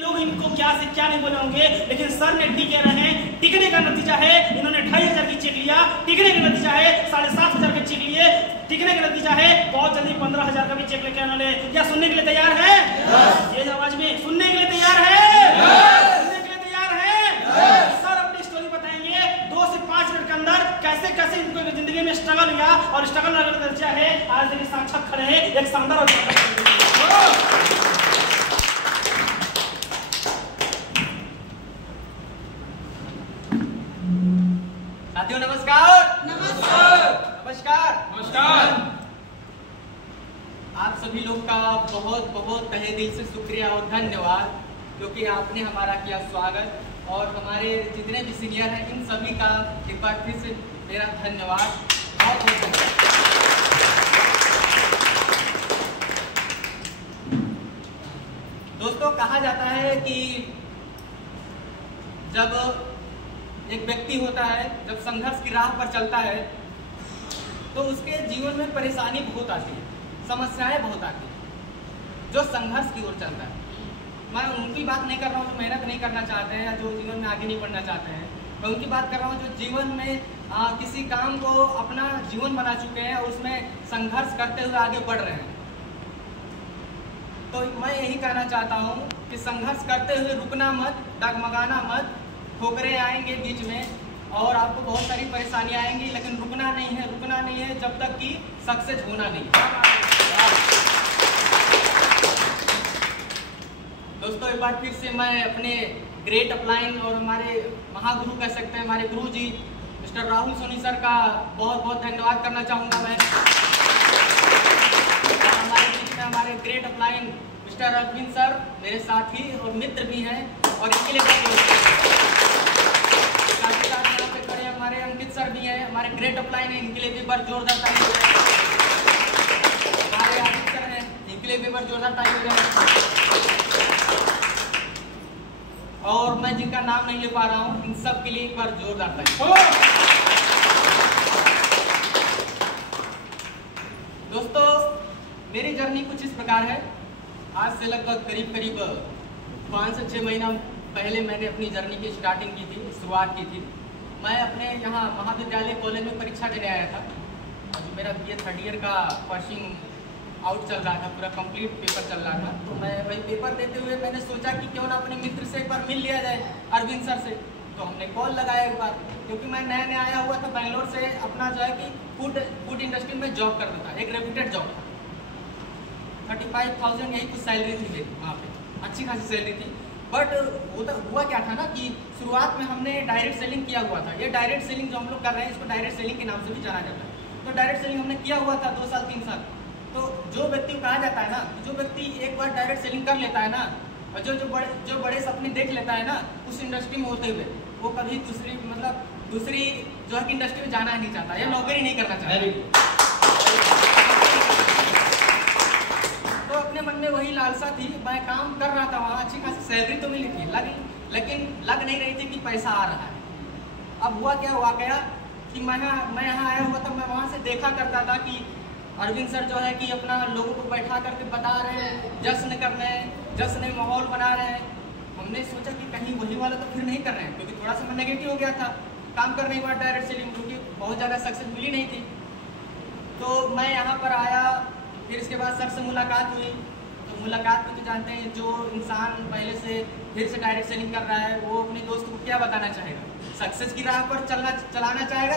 लोग इनको क्या से क्या नहीं बोले होंगे, लेकिन सर ने टिके रहे। टिकने का नतीजा है इन्होंने 2500 की चेक लिया। टिकने का नतीजा है 7500 के चेक लिए। टिकने का नतीजा है बहुत जल्दी 15000 का भी चेक लेके आने वाले। क्या सुनने के लिए तैयार है? ये आवाज में सुनने के लिए तैयार है? सुनने के लिए तैयार है? सर अपनी स्टोरी बताएंगे 2 से 5 मिनट के अंदर कैसे कैसे इनको जिंदगी में स्ट्रगल हुआ और स्ट्रगल का नतीजा है आज देखिए साक्षात खड़े हैं एक शानदार साथियों नमस्कार। नमस्कार नमस्कार नमस्कार। आप सभी लोग का बहुत बहुत तहे दिल से शुक्रिया और धन्यवाद, क्योंकि आपने हमारा किया स्वागत। और हमारे जितने भी सीनियर हैं इन सभी का एक बार फिर से मेरा धन्यवाद, बहुत बहुत धन्यवाद। दोस्तों, कहा जाता है कि जब एक व्यक्ति होता है, जब संघर्ष की राह पर चलता है तो उसके जीवन में परेशानी बहुत आती है, समस्याएं बहुत आती हैं। जो संघर्ष की ओर चलता है, मैं उनकी बात नहीं कर रहा हूँ जो मेहनत नहीं करना चाहते हैं या जो जीवन में आगे नहीं बढ़ना चाहते हैं। मैं उनकी बात कर रहा हूँ जो जीवन में किसी काम को अपना जीवन बना चुके हैं और उसमें संघर्ष करते हुए आगे बढ़ रहे हैं। तो मैं यही कहना चाहता हूँ कि संघर्ष करते हुए रुकना मत, डगमगाना मत। ठोकरें आएंगे बीच में और आपको बहुत सारी परेशानी आएंगी, लेकिन रुकना नहीं है जब तक कि सक्सेस होना नहीं। दोस्तों, एक बार फिर से मैं अपने ग्रेट अपलाइन और हमारे महागुरु कह सकते हैं, हमारे गुरु जी मिस्टर राहुल सोनी सर का बहुत बहुत धन्यवाद करना चाहूँगा मैं। हमारे great upline mister Arvind sir मेरे साथी और मित्र भी हैं और इनके लिए हमारे अंकित सर भी हैं, हमारे ग्रेट अपलाइन है, इनके लिए भी बार जोरदार ताली। हमारे आदित्य सर हैं, इनके लिए भी बार जोरदार ताली। और मैं जिनका नाम नहीं ले पा रहा हूँ इन सब के लिए एक बार जोरदार ताली। दोस्तों, मेरी जर्नी कुछ इस प्रकार है। आज से लगभग करीब 5 से 6 महीना पहले मैंने अपनी जर्नी की स्टार्टिंग की थी, शुरुआत की थी। मैं अपने यहाँ महाविद्यालय कॉलेज में परीक्षा देने आया था। जो मेरा BA 3rd ईयर का पासिंग आउट चल रहा था, पूरा कंप्लीट पेपर चल रहा था। तो मैं वही पेपर देते हुए मैंने सोचा कि क्यों ना अपने मित्र से एक बार मिल लिया जाए, अरविंद सर से। तो हमने कॉल लगाया एक बार, क्योंकि मैं नया आया हुआ था बेंगलोर से। अपना जो है कि फूड इंडस्ट्री में जॉब करता था, एक रेप्यूटेड जॉब था। 35,000 यही कुछ सैलरी थी वहाँ पे, अच्छी खासी सैलरी थी। बट हुआ क्या था ना कि शुरुआत में हमने डायरेक्ट सेलिंग किया हुआ था। ये डायरेक्ट सेलिंग जो हम लोग कर रहे हैं इसको डायरेक्ट सेलिंग के नाम से भी जाना जाता है। तो डायरेक्ट सेलिंग हमने किया हुआ था 2 साल 3 साल। तो जो व्यक्ति को कहा जाता है ना, जो व्यक्ति एक बार डायरेक्ट सेलिंग कर लेता है ना, और जो बड़े सपने देख लेता है ना उस इंडस्ट्री में होते हुए, वो कभी दूसरी जो है कि इंडस्ट्री में जाना नहीं चाहता या नौकरी नहीं करना चाहता। तो अपने मन में वही लालसा थी। मैं काम कर रहा था वहाँ, अच्छी खासी सैलरी तो मिली थी, लेकिन लग नहीं रही थी कि पैसा आ रहा है। अब हुआ क्या कि मैं यहाँ आया हुआ था। मैं वहाँ से देखा करता था कि अरविंद सर जो है कि अपना लोगों को बैठा करके बता रहे हैं, जश्न कर रहे हैं, जश्न माहौल बना रहे हैं। हमने सोचा कि कहीं वही वाला तो फिर नहीं कर रहे हैं, क्योंकि थोड़ा सा मैं नेगेटिव हो गया था काम करने के बाद डायरेक्ट सेलिंग, क्योंकि बहुत ज़्यादा सक्सेस मिली नहीं थी। तो मैं यहाँ पर आया, फिर इसके बाद सर से मुलाकात हुई। तो मुलाकात में तो जानते हैं, जो इंसान पहले से फिर से डायरेक्ट सेलिंग कर रहा है वो अपने दोस्त को क्या बताना चाहेगा? सक्सेस की राह पर चलाना चाहेगा।